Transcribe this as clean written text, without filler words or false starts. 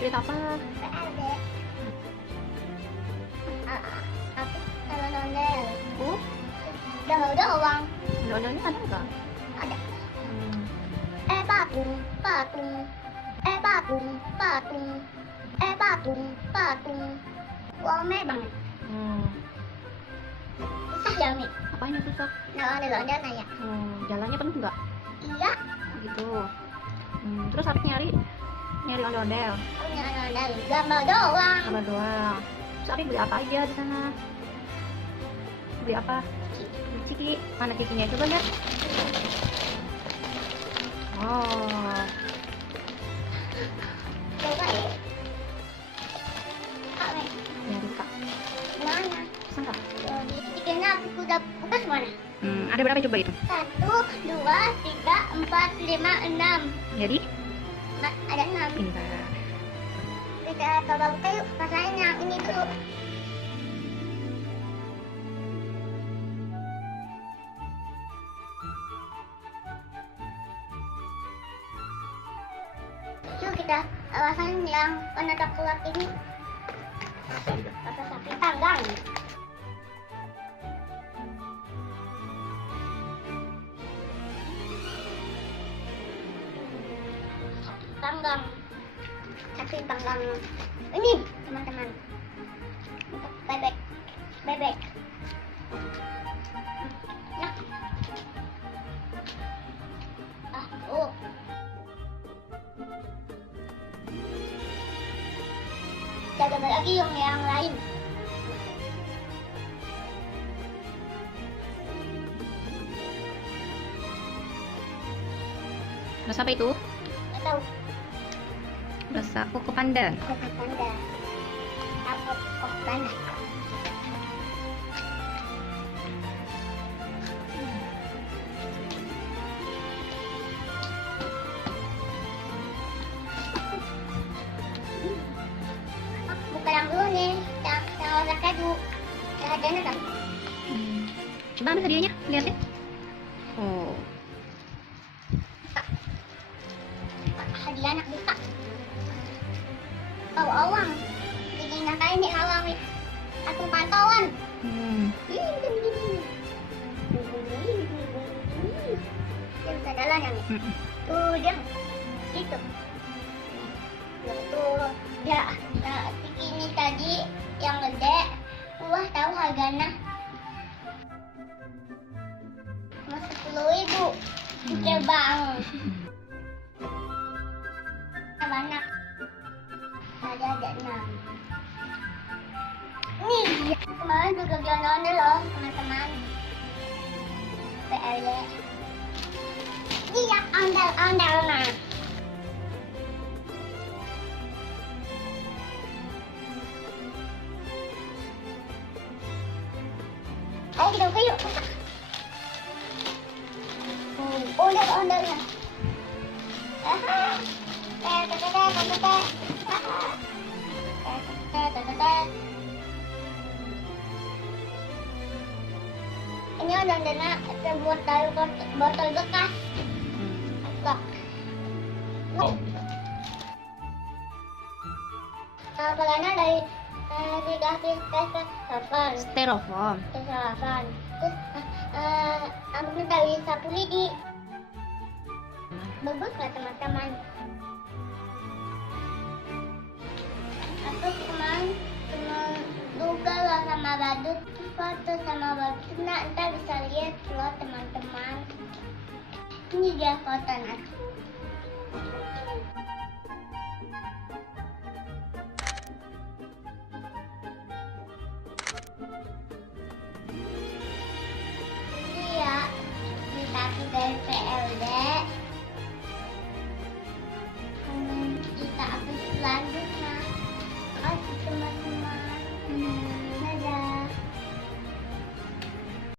Cerita apa? PLD. Tapi kalau nondel Oh, doang ondel-ondelnya ada nggak? ada. Hmm. Patung patung patung patung patung patung. Wome banget. Hmm. Susah ya Mi. Apanya susah? Nah ondel-ondel nanya. Jalannya penuh nggak? Iya. Gitu. Terus Arif nyari ondel-ondel. Punya ondel gambar doang. Kabar doang. Terus Arif beli apa aja di sana? Beli apa? Beli ciki. Mana cikinya? Coba lihat. Oh, Coba ya. Kak, nyari kak. mana? Bisa nggak? Bikinnya aku udah bukas mana? Ada berapa coba itu? 1, 2, 3, 4, 5, 6. Jadi? Ada 6. Pintar. Kita coba buka yuk. Pasain yang ini dulu. Yuk kita pasain yang penatap keluar ini. Pakai sapi tanggang. Panggang sapi panggang ini teman-teman untuk bebek nah kita coba lagi yang lain. Rasa apa itu? Nggak tahu. Rasa koko pandan. Koko panda. Apa koko panda? Buka yang dulu nih, yang warna keju. Yang hadiahnya kan? Coba ambil hadiahnya, lihatin. Oh, Hadiah anak buka. Tahu awang. Jadi ngapain nih awang nih? Aku pantauan. Dia bisa jalan ya nih. Tuh dia gitu. Tuh dia ini tadi yang gede. Wah tahu harganya cuma 10.000. Kecil banget. Banyak. Ada 6. Nih kemarin juga jalan loh teman-teman. PLD. Iya ondel-ondel nah. Ayo kita buka yuk. Ondel-ondelnya. Ini ondel-ondelnya terbuat dari botol bekas. Enggak. Kalanya dari dikasih styrofoam. styrofoam. Styrofoam. Terus rambutnya dari sapu lidi. Bagus nggak teman-teman? Aku kemarin cuma duga lah sama badut. Foto sama badut. Nah, ntar bisa lihat loh teman-teman. Ini dia foto nanti. Ini ya, ini tapi dari